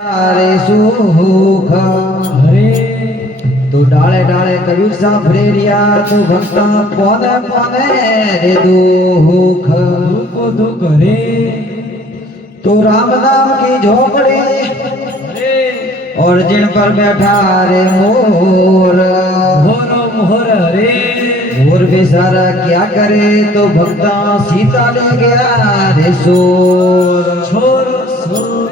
रे सुख हरे तू डाले डाले कबीर साफरे रिया तू भक्ता पौने पौने रे दुख दुख दुख रे तू राम नाम की झोपड़ी हरे और जिन पर बैठा रे मोर मोरो मोहर हरे मोर बेचारा क्या करे तो भक्ता सीता ले गया रे सोर छोर छोर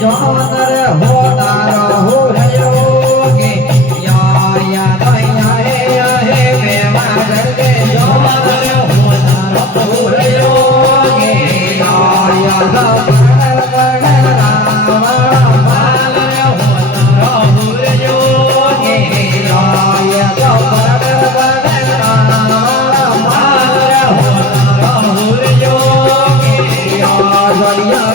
जोनर होनार हो रयोगे या या दया हे मैं मगर दे जोनर होनार हो रयोगे या या दया राम माल होनार हो रयोगे या या दया राम माल होनार हो रयोगे या दया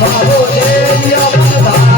બાબો દેવ